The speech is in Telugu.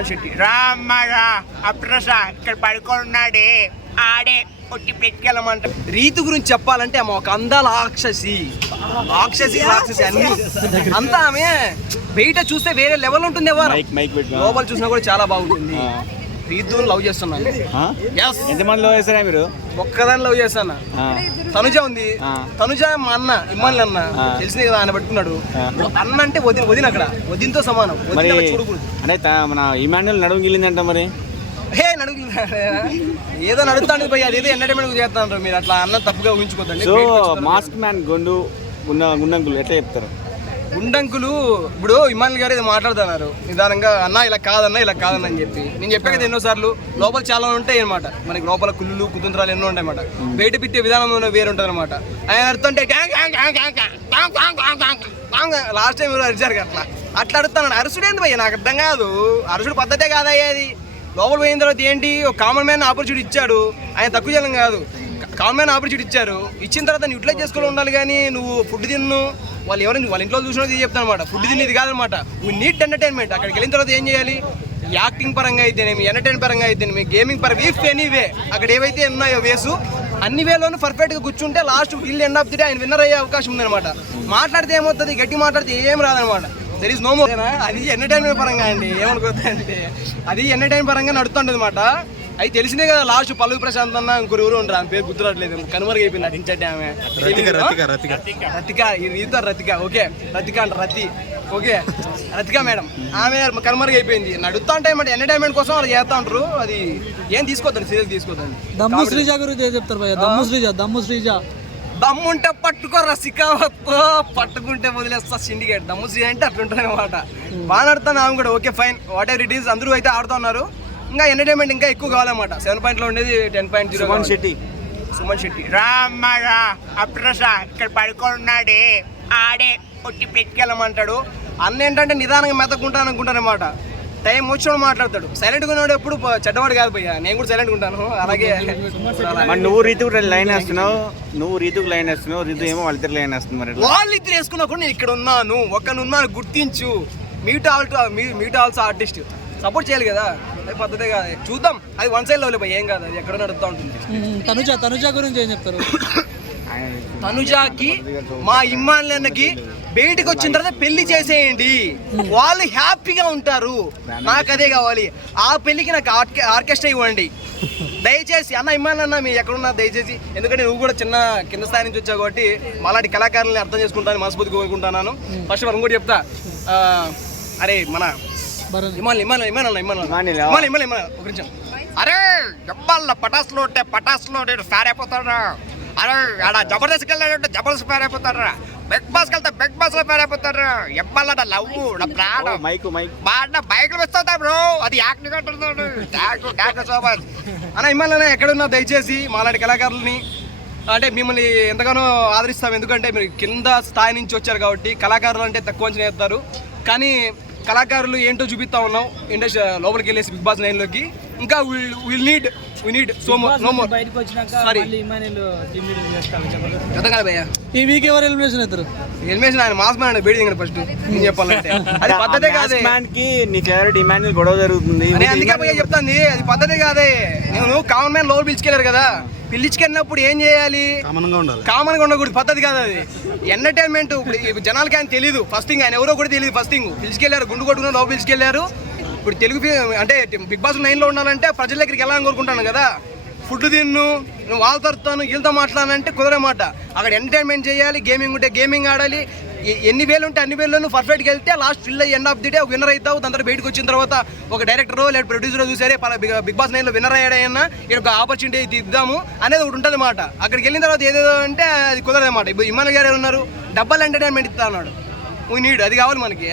సుమన్ శెట్టి. రామ్మరా అప్రసా ఇక్కడ పడుకున్నాడే ఆడే ఒట్టి పెట్టుకెళ్ళమంట. రీతు గురించి చెప్పాలంటే ఆమె ఒక అందాల రాక్షసి. రాక్షసి రాక్షసి అన్ని. అంతా ఆమె బయట చూస్తే వేరే లెవెల్ ఉంటుంది ఎవరు మైక్ మైక్ పెట్టు లోపల చూసినా కూడా చాలా బాగుంటుంది. ఆ. రీతుని లవ్ చేస్తున్నాను ఆ? Yes. ఎంతమందిలో వేసారా మీరు ఒక్కదాన్ని లవ్ చేస్తాను. తనుజ ఉంది. తనుజ మా అన్న ఇమ్మాలి అన్న. తెలిసింది కదా ఆయన పట్టుకున్నాడు. అన్న అంటే వదిన వదిన అక్కడ వదినతో సమానం మరి అంటే మన ఇమాన్యుల్ నడుము గిల్లిందంట మరి హే నడుగు ఏదో నడుస్తాను పోయి అదేదో ఎంటర్టైన్మెంట్ చేస్తాను మీరు అట్లా అన్న తప్పుగా ఊహించుకోద్దండి సో మాస్క్ మ్యాన్ గొండు గుండ గుండంకులు ఎట్లా చెప్తారు గుండంకులు ఇప్పుడు ఇమాన్ గారు ఇది మాట్లాడుతున్నారు. నిదానంగా అన్న ఇలా కాదన్న ఇలా కాదన్న అని చెప్పి. నేను చెప్పా కదా ఎన్నోసార్లు లోపల చాలా ఉంటాయి అనమాట మనకి లోపల కుళ్ళు కుతంత్రాలు ఎన్నో ఉంటాయి అనమాట బయట పిత్తే విధానం వేరు ఉంటుంది అనమాట ఆయన అడుతుంటే లాస్ట్ టైం అరిచారు అట్లా. అట్లా అడుగుతాను అరుసుడు ఏంది భయ్య? నాకు అర్థం కాదు. అరుసుడు పద్ధతే కాదయ్యా అది లోపల పోయిన తర్వాత ఏంటి? ఒక కామన్ మ్యాన్ ఆపర్చునిటీ ఇచ్చాడు. ఆయన తక్కువ చేయడం కాదు. కామన్ ఆపర్చునిటీ ఇచ్చారు. ఇచ్చిన తర్వాత నువ్వు యూటిలైజ్ చేసుకుని ఉండాలి కానీ నువ్వు ఫుడ్ తిన్ను. వాళ్ళు ఎవరైనా వాళ్ళ ఇంట్లో చూసినా ఇది చెప్తాను అనమాట ఫుడ్ తిని ఇది కాదనమాట వీ నీట్ ఎంటర్టైన్మెంట్ అక్కడికి వెళ్ళిన తర్వాత ఏం చేయాలి? యాక్టింగ్ పరంగా అయితేనేమి ఎంటర్టైన్ పరంగా అయితేనేమి గేమింగ్ పరంగా ఇఫ్ ఎనీ వే అక్కడ ఏవైతే ఉన్నాయో వేసు అన్ని వేలోనూ పర్ఫెక్ట్గా కూర్చుంటే last fill end of the day ఆయన విన్నర్ అయ్యే అవకాశం ఉందన్నమాట. మాట్లాడితే ఏమవుతుంది? గట్టి మాట్లాడితే ఏం రాదనమాట దెర్ ఇస్ నో మోర్ అది ఎంటర్టైన్మెంట్ పరంగా అండి. ఏమనుకోద్దంటే అది ఎంటర్టైన్ పరంగా నడుతుంటుంది అనమాట అవి తెలిసినే కదా లాస్ట్ పల్లవి ప్రశాంత్ అన్న ఇంకొరు ఎవరు ఉండరు ఆమె పేరు గుర్తురాట్లేదు కనుమరుగు అయిపోయింది నటించండి ఆమె. రతిక ఈ రీత రతిక ఓకే. రతిక అంట రతి. ఓకే. రతిక మేడం ఆమె కనుమరుగు అయిపోయింది. నడుస్తా ఉంటాయి అంటే ఎంటర్టైన్మెంట్ కోసం వాళ్ళు చేస్తా ఉంటారు. అది ఏం తీసుకోవద్దండి సీరియస్ తీసుకోవద్దండి దమ్ము శ్రీజ గురించి ఏం చెప్తారు భయ్య? దమ్ము శ్రీజ దమ్ము శ్రీజ. దమ్ముంటే పట్టుకో రసికావత్తో పట్టుకుంటే వదిలేస్తా సిండికేట్. దమ్ము శ్రీ అంటే అట్లుంటుంది అనమాట బాగా నడుతాను ఆమె కూడా. Okay fine. Whatever it is అందరూ అయితే ఆడుతున్నారు ఇంకా ఎంటర్టైన్మెంట్ ఇంకా ఎక్కువ కావాలన్నమాట. సెవెన్ పాయింట్లో ఉండేది ten point zero Suman Shetty. Suman Shetty. రామ్మరా అప్రసా ఇక్కడ పడుకున్నాడే ఆడే ఒట్టి పెట్టుకెళ్ళమంటాడు. అన్న ఏంటంటే నిదానంగా మెతకుంటాను అనుకుంటానమాట టైం వచ్చినప్పుడు మాట్లాడతాడు సైలెంట్గా ఉన్నాడు ఎప్పుడు చెడ్డవాడు కాదు పోయా నేను కూడా సైలెంట్గా ఉంటాను. అలాగే మరి నువ్వు రీతుకు లైన్ వేస్తున్నావు? నువ్వు రీతుకు లైన్ వేస్తున్నావు? రీతు ఏమో వాళ్ళిద్దరు లైన్ వేస్తుంది మరి ఎట్లా? వాళ్ళు ఇద్దరు వేసుకున్నా కూడా నేను ఇక్కడ ఉన్నాను. ఒక్కనున్నాను గుర్తించు. Meet alto meet also artist support చేయాలి కదా. పద్ధతే కాదు. చూద్దాం. అది వన్ సైడ్ లెవెల్ ఏం కాదు. అది ఎక్కడ నడుస్తూ ఉంటుంది. తనుజ తనుజ గురించి ఏం చెప్తారు? తనుజాకి మా ఇమ్మాన్లన్నకి బయటికి వచ్చిన తర్వాత పెళ్ళి చేసేయండి. వాళ్ళు హ్యాపీగా ఉంటారు. నాకు అదే కావాలి. ఆ పెళ్ళికి నాకు ఆర్కె- ఆర్కెస్ట్రా ఇవ్వండి. దయచేసి అన్న ఇమ్మాన్ అన్న మీ ఎక్కడున్నా దయచేసి ఎందుకంటే నువ్వు కూడా చిన్న కింద స్థాయి నుంచి వచ్చావు కాబట్టి మాలాంటి కళాకారులని అర్థం చేసుకుంటాను మనస్ఫూర్తి కోరుకుంటున్నాను. ఫస్ట్ మనం కూడా చెప్తా. అరే మన ఒక నిమిషం. అరే జబ్బాల్లో పటాసులు ఉంటే పటాసులో నేను ఫేర్ అయిపోతాను అరే ఆడ జబర్దస్త్ వెళ్ళాడంటే జబర్దస్త్ ఫేర్ అయిపోతాడు బిగ్ బాస్కి వెళ్తే బిగ్ బాస్లో ఫేర్ అయిపోతాడు ఎబ్బాల నా లవ్ నా ప్రాణం. మైక్ మైక్ బైక్లు వస్తుందా బ్రో అది యాక్టింగ్ అంటున్నాడు. Thank you thank you so much అన్న ఇమ్మాన్ ఎక్కడున్నా దయచేసి మాలాంటి కళాకారులని అంటే మిమ్మల్ని ఎంతగానో ఆదరిస్తాం. ఎందుకంటే మీరు కింద స్థాయి నుంచి వచ్చారు కాబట్టి కళాకారులు అంటే తక్కువ అంచనా వేస్తారు. కానీ కళాకారులు ఏంటో చూపిస్తా ఉన్నాం. ఇండస్ట్రీ లోపలికి వెళ్ళేసి బిగ్ బాస్ నైన్లోకి. ఇంకా will need we need so no more. అర్థం కాదు భయ్యా. ఈ వీక్ ఎవరు ఎలిమినేషన్ అవుతారు ఎలిమేషన్ ఆయన మాస్ మ్యాన్ బయట దిగండి ఫస్ట్ నేను చెప్పాలంటే. అది పద్ధతే కాదే. మ్యాన్కి నీ ఫేవరెట్ ఇమాన్యుల్ గొడవ జరుగుతుంది. అనే అందుకే చెప్తాంది. అది పద్ధతే కాదే. నేను కామన్ మ్యాన్ లోపల పిలుచుకెళ్ళారు కదా. పిలిచుకెళ్ళినప్పుడు ఏం చేయాలి? కామన్గా ఉండకూడదు పద్ధతి కాదు అది. ఎంటర్టైన్మెంట్ ఇప్పుడు జనాలకి ఆయన తెలియదు ఫస్ట్ థింగ్ ఆయన ఎవరో కూడా తెలియదు ఫస్ట్ థింగ్ పిలిచుకెళ్ళారు గుండు కొట్టుకుని లోపల పిలిచుకెళ్ళారు. ఇప్పుడు తెలుగు అంటే బిగ్ బాస్ నైన్లో ఉండాలంటే ప్రజల దగ్గరికి వెళ్ళాలని కోరుకుంటాను కదా. ఫుడ్ తిన్ను నువ్వు వాళ్ళతో వీళ్ళతో మాట్లాడాలంటే కుదరే మాట అక్కడ ఎంటర్టైన్మెంట్ చేయాలి గేమింగ్ ఉంటే గేమింగ్ ఆడాలి ఎన్ని వేలు ఉంటే అన్ని వేలు పర్ఫెక్ట్గా వెళ్తే last fill end of the day winner అవుతావు. దాని తర్వాత బయటకు వచ్చిన తర్వాత ఒక డైరెక్టర్ లేదా ప్రొడ్యూసర్ చూసారే బిగ్ బాస్ నైన్లో విన్నర్ అయ్యాడైనా ఇక్కడ ఒక ఆపర్చునిటీ ఇద్దాము అనేది ఒకటి ఉంటుంది అనమాట అక్కడికి వెళ్ళిన తర్వాత ఏదేదో అంటే అది కుదరదన్నమాట. ఇప్పుడు ఇమ్మాన్ గారు ఉన్నారు డబ్బల్ ఎంటర్టైన్మెంట్ ఇస్తా అన్నాడు. వీ నీడ్ అది కావాలి మనకి.